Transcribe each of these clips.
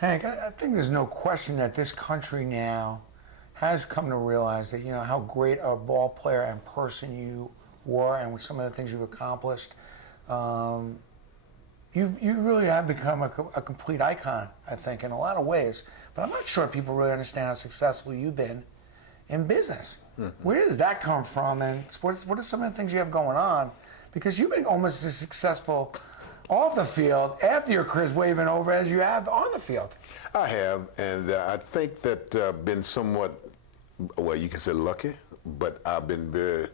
Hank, I think there's no question that this country now has come to realize that, how great a ball player and person you were and with some of the things you've accomplished. You really have become a complete icon, I think, in a lot of ways. But I'm not sure people really understand how successful you've been in business. Mm-hmm. Where does that come from, and what are some of the things you have going on? Because you've been almost as successful off the field after your career's waving over as you have on the field. I have, and I think that been somewhat, well, you can say lucky, but I've been very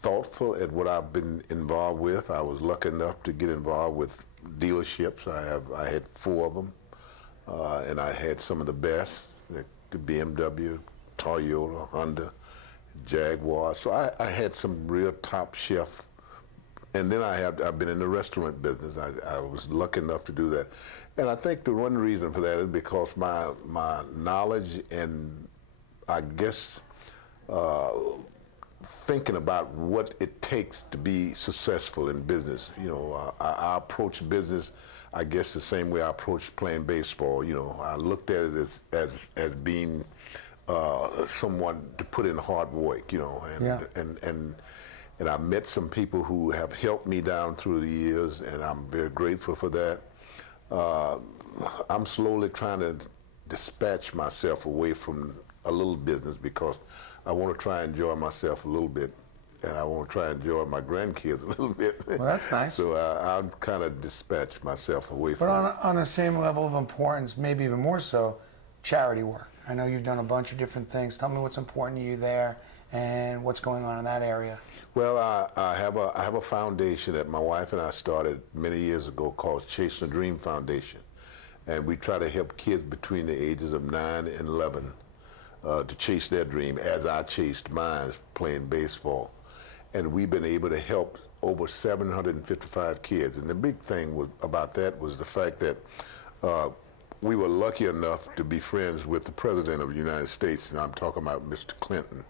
thoughtful at what I've been involved with. I was lucky enough to get involved with dealerships. I had 4 of them, and I had some of the best, the BMW, Toyota, Honda, Jaguar. So I had some real top chef. And then I've been in the restaurant business. I was lucky enough to do that. And I think the one reason for that is because my knowledge and I guess thinking about what it takes to be successful in business. I approach business, I guess, the same way I approach playing baseball. I looked at it as being someone to put in hard work, and I met some people who have helped me down through the years, and I'm very grateful for that. I'm slowly trying to dispatch myself away from a little business because I want to try and enjoy myself a little bit, and I want to try and enjoy my grandkids a little bit. Well, that's nice. So I'm kind of dispatch myself away from it. But on the same level of importance, maybe even more so, charity work. I know you've done a bunch of different things. Tell me what's important to you there and what's going on in that area. Well, I have a foundation that my wife and I started many years ago called Chasing the Dream Foundation, and we try to help kids between the ages of 9 and 11 to chase their dream, as I chased mine playing baseball. And we've been able to help over 755 kids. And the big thing about that was the fact that we were lucky enough to be friends with the President of the United States, and I'm talking about Mr. Clinton.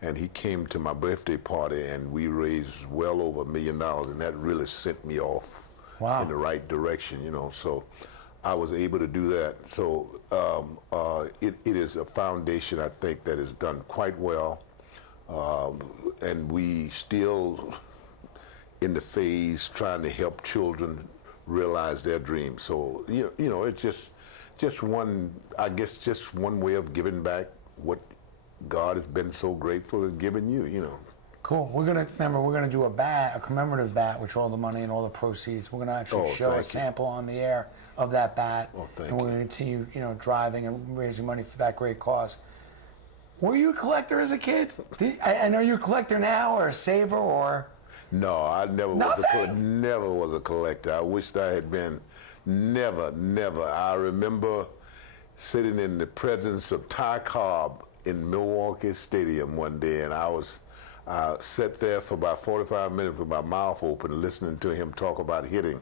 And he came to my birthday party, and we raised well over $1 million, and that really sent me off in the right direction, So I was able to do that. So it is a foundation, I think, that is done quite well, and we still in the phase trying to help children realize their dreams. So it's just one, I guess, just one way of giving back what God has been so grateful and given you, Cool. We're gonna do a commemorative bat, which all the money and all the proceeds. We're gonna actually show a sample on the air of that bat, and we're gonna continue, driving and raising money for that great cause. Were you a collector as a kid? I know you're a collector now, or a saver, or? No, I never was a collector. I wished I had been. Never. I remember sitting in the presence of Ty Cobb in Milwaukee Stadium one day, and I sat there for about 45 minutes with my mouth open listening to him talk about hitting,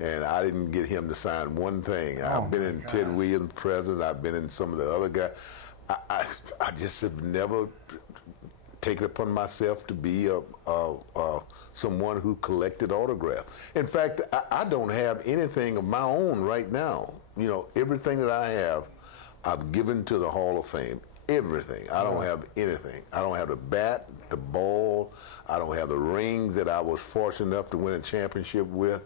and I didn't get him to sign one thing. I've been in Ted Williams' presence. I've been in some of the other guys. I just have never taken it upon myself to be someone who collected autographs. In fact, I don't have anything of my own right now. Everything that I have, I've given to the Hall of Fame. Everything. I don't have anything. I don't have the bat, the ball. I don't have the ring that I was fortunate enough to win a championship with.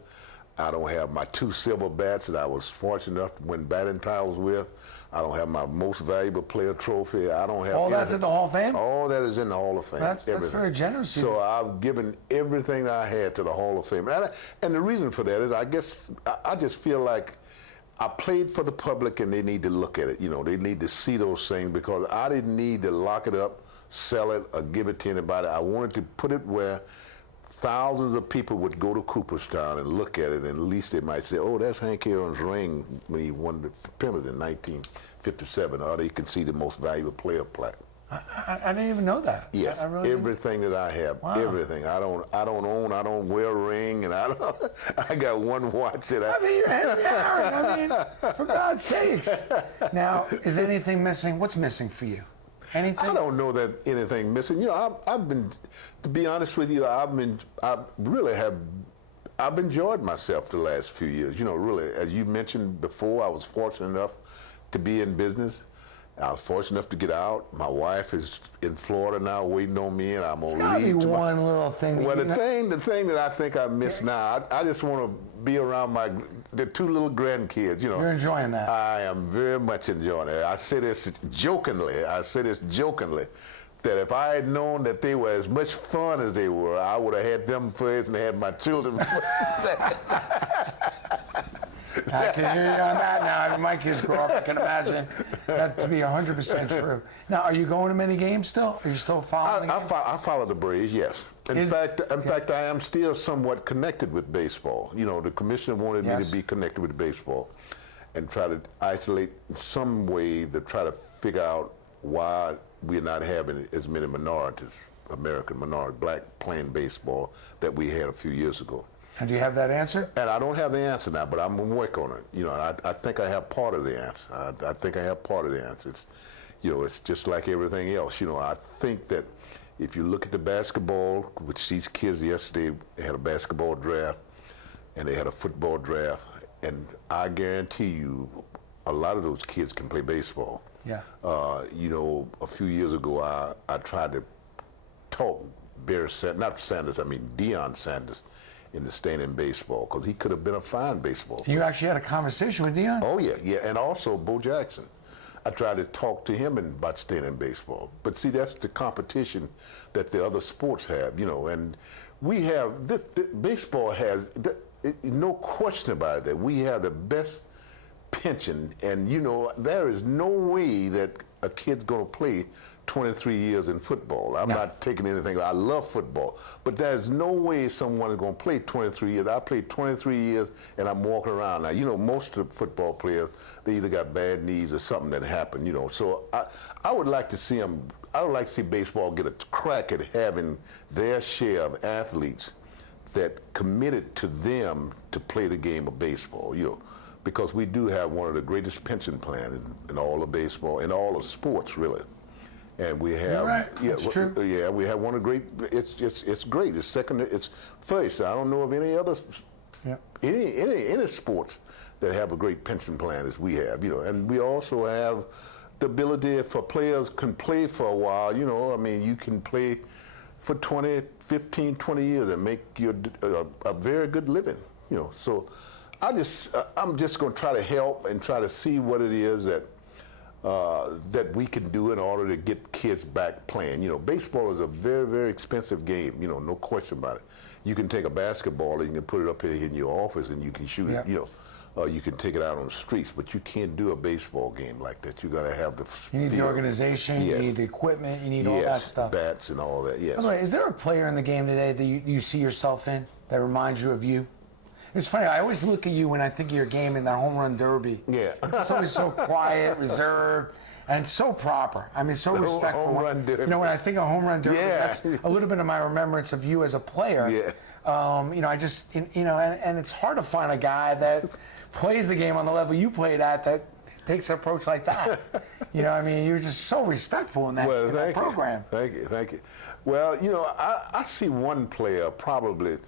I don't have my 2 silver bats that I was fortunate enough to win batting titles with. I don't have my most valuable player trophy. I don't have all that's at the Hall of Fame? All that is in the Hall of Fame. That's very generous. So I've given everything that I had to the Hall of Fame. And the reason for that is I just feel like I played for the public, and they need to look at it. They need to see those things, because I didn't need to lock it up, sell it, or give it to anybody. I wanted to put it where thousands of people would go to Cooperstown and look at it, and at least they might say, oh, that's Hank Aaron's ring when he won the pennant in 1957, or they can see the most valuable player plaque. I didn't even know that. Yes, everything that I have, everything. I don't wear a ring, and I got one watch that you're Henry Aaron. For God's sakes. Now, is anything missing? What's missing for you? Anything? I don't know that anything missing. I've been, to be honest with you, I really have I've enjoyed myself the last few years. You know, really, as you mentioned before, I was fortunate enough to be in business. I was fortunate enough to get out. My wife is in Florida now, waiting on me, and I'm gonna leave. One little thing. Well, the thing that I think I miss now, I just want to be around the 2 little grandkids. You know, you're enjoying that. I am very much enjoying it. I say this jokingly. That if I had known that they were as much fun as they were, I would have had them first and had my children first. I can hear you on that now. If my kids grow up, I can imagine that to be 100% true. Now, are you going to many games still? Are you still following? I follow the Braves, yes. In fact, I am still somewhat connected with baseball. You know, the commissioner wanted me to be connected with baseball and try to isolate in some way to try to figure out why we're not having as many minorities, American minority, black playing baseball that we had a few years ago. And do you have that answer? And I don't have the answer now, but I'm going to work on it. You know, I think I have part of the answer. I think I have part of the answer. It's, you know, it's just like everything else. You know, I think that if you look at the basketball, which these kids yesterday had a basketball draft and they had a football draft, and I guarantee you a lot of those kids can play baseball. Yeah. You know, a few years ago, I tried to talk Deion Sanders into staying in baseball, because he could have been a fine baseball player. You actually had a conversation with Deion? Oh, yeah, and also Bo Jackson. I tried to talk to him about staying in baseball. But see, that's the competition that the other sports have, you know, and we have, baseball has, no question about it, that we have the best pension, and you know, there is no way that a kid's going to play 23 years in football. I'm not taking anything. I love football, but there's no way someone is going to play 23 years. I played 23 years, and I'm walking around now. You know, most of the football players, they either got bad knees or something that happened. You know, so I would like to see them. I would like to see baseball get a crack at having their share of athletes that committed to them to play the game of baseball. You know, because we do have one of the greatest pension plans in all of baseball, in all of sports, really. And we have, you're right. That's true. Yeah, we have one of great. It's great. It's second. It's first. I don't know of any other, any sports that have a great pension plan as we have. You know, and we also have the ability for players can play for a while. You know, I mean, you can play for 20, 15, 20 years and make a very good living. You know, so I'm just going to try to help and try to see what it is that we can do in order to get kids back playing. You know, baseball is a very, very expensive game, you know, no question about it. You can take a basketball and you can put it up here in your office and you can shoot it, you know. You can take it out on the streets, but you can't do a baseball game like that. You got to have the You need the organization, you need the equipment, you need all that stuff. Bats and all that, yes. By the way, is there a player in the game today that you see yourself in that reminds you of you? It's funny, I always look at you when I think of your game in that home run derby. Yeah. It's always so quiet, reserved, and so proper. I mean, so respectful. Home run derby. You know, when I think of home run derby, that's a little bit of my remembrance of you as a player. Yeah. You know, I just, you know, and it's hard to find a guy that plays the game on the level you played at that takes an approach like that. You know, I mean, you're just so respectful in that, program. Thank you. Well, you know, I see one player probably,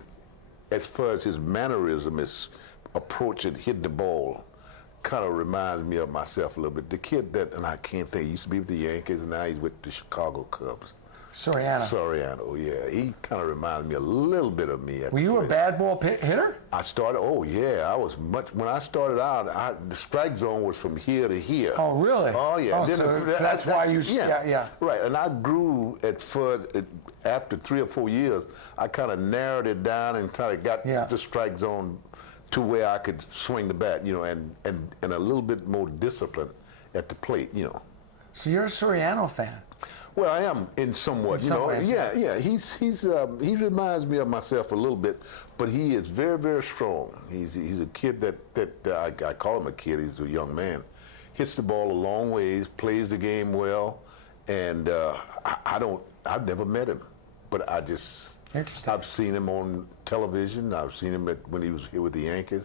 as far as his mannerism, his approach at hitting the ball, kind of reminds me of myself a little bit. The kid that, and I can't think, he used to be with the Yankees, and now he's with the Chicago Cubs. Soriano, yeah. He kind of reminds me a little bit of me. Were you a bad ball hitter? I started, I was much, when I started out, the strike zone was from here to here. Oh, really? Oh, yeah. Oh, so that's why you, yeah. Right, and I grew after 3 or 4 years, I kind of narrowed it down and kind of got the strike zone to where I could swing the bat, you know, and a little bit more discipline at the plate, you know. So you're a Soriano fan? Well, I am in somewhat, you know. Ways, yeah. He reminds me of myself a little bit, but he is very, very strong. He's a kid that I call him a kid. He's a young man. Hits the ball a long ways, plays the game well, and I've never met him, but I've seen him on television. I've seen him when he was here with the Yankees.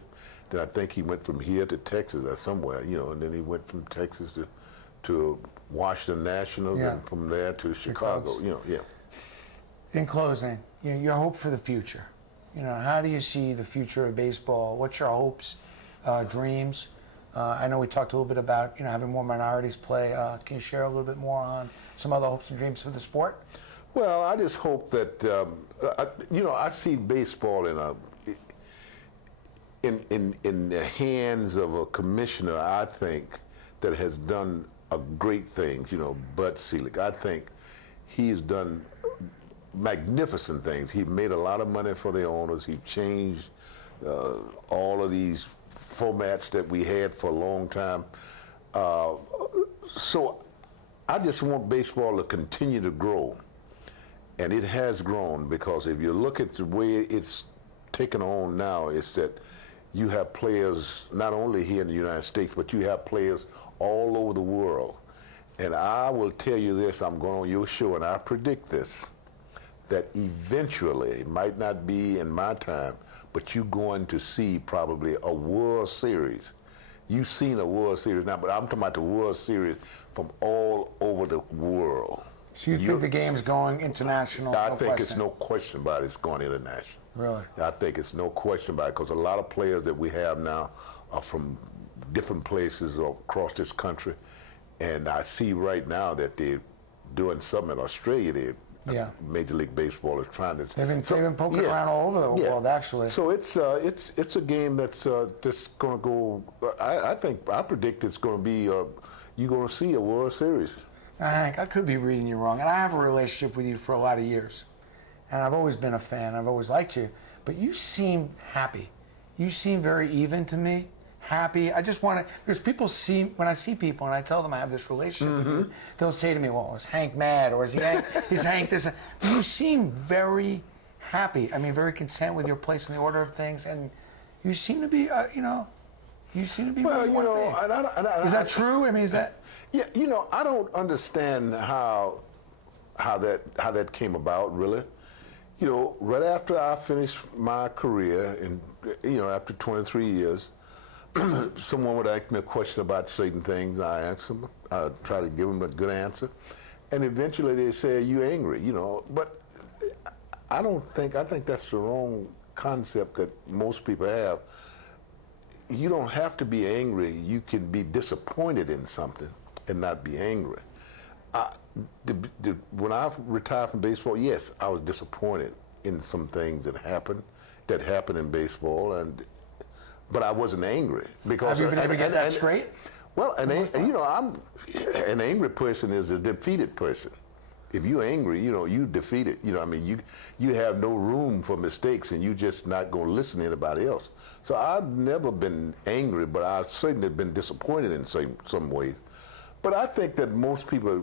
Then I think he went from here to Texas or somewhere, you know, and then he went from Texas to Washington Nationals, and from there to Chicago, you know, In closing, your hope for the future. You know, how do you see the future of baseball? What's your hopes, dreams? I know we talked a little bit about, you know, having more minorities play. Can you share a little bit more on some other hopes and dreams for the sport? Well, I just hope that I see baseball in the hands of a commissioner, I think, that has done a great thing. You know, Bud Selig. I think he has done magnificent things. He made a lot of money for the owners. He changed all of these formats that we had for a long time. So I just want baseball to continue to grow. And it has grown, because if you look at the way it's taken on now, it's that you have players not only here in the United States, but you have players all over the world. And I will tell you this, I'm going on your show, and I predict this, that eventually, it might not be in my time, but you're going to see probably a World Series. You've seen a World Series now, but I'm talking about the World Series from all over the world. So you think the game's going international? I think it's no question about it, it's going international. Really? I think it's no question about it, because a lot of players that we have now are from different places across this country. And I see right now that they're doing something in Australia. Major League Baseball is trying to. They've been poking around all over the world, actually. So it's a game that's going to go. I predict it's going to be. You're going to see a World Series. Hank, I could be reading you wrong, and I have a relationship with you for a lot of years, and I've always been a fan. I've always liked you, but you seem happy. You seem very even to me. Happy. I just want to, because people see, when I see people and I tell them I have this relationship with you, they'll say to me, well, is Hank mad, or is Hank this? You seem very happy. I mean, very content with your place in the order of things, and you seem to be, you seem to be. Well, is that true? I mean, is that? Yeah, I don't understand how that came about, really. Right after I finished my career, and after 23 years. Someone would ask me a question about certain things. I answer them. I try to give them a good answer, and eventually they say, "Are you angry?" But I think that's the wrong concept that most people have. You don't have to be angry. You can be disappointed in something and not be angry. When I retired from baseball, yes, I was disappointed in some things that happened in baseball, but I wasn't angry, because have you been able to get that straight? Well, I'm an angry person is a defeated person. If you're angry, you defeated. You have no room for mistakes, and you're just not going to listen to anybody else. So I've never been angry, but I've certainly been disappointed in some ways. But I think that most people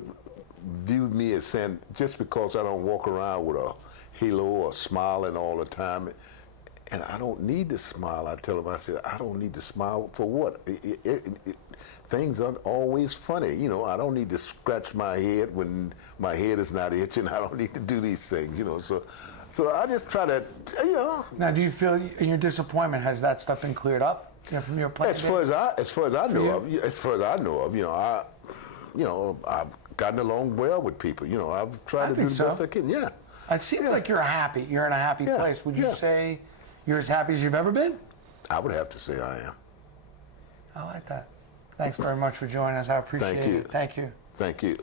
view me as saying, just because I don't walk around with a halo or smiling all the time. And I don't need to smile. I tell them, I said, I don't need to smile for what? Things aren't always funny. I don't need to scratch my head when my head is not itching. I don't need to do these things, So I just try to, Now, do you feel in your disappointment, has that stuff been cleared up from your playing As far as I know of, I've gotten along well with people. I've tried to do the best I can. Yeah. It seems like you're happy. You're in a happy place. Would you say you're as happy as you've ever been? I would have to say I am. I like that. Thanks very much for joining us. I appreciate it. Thank you. Thank you. Thank you.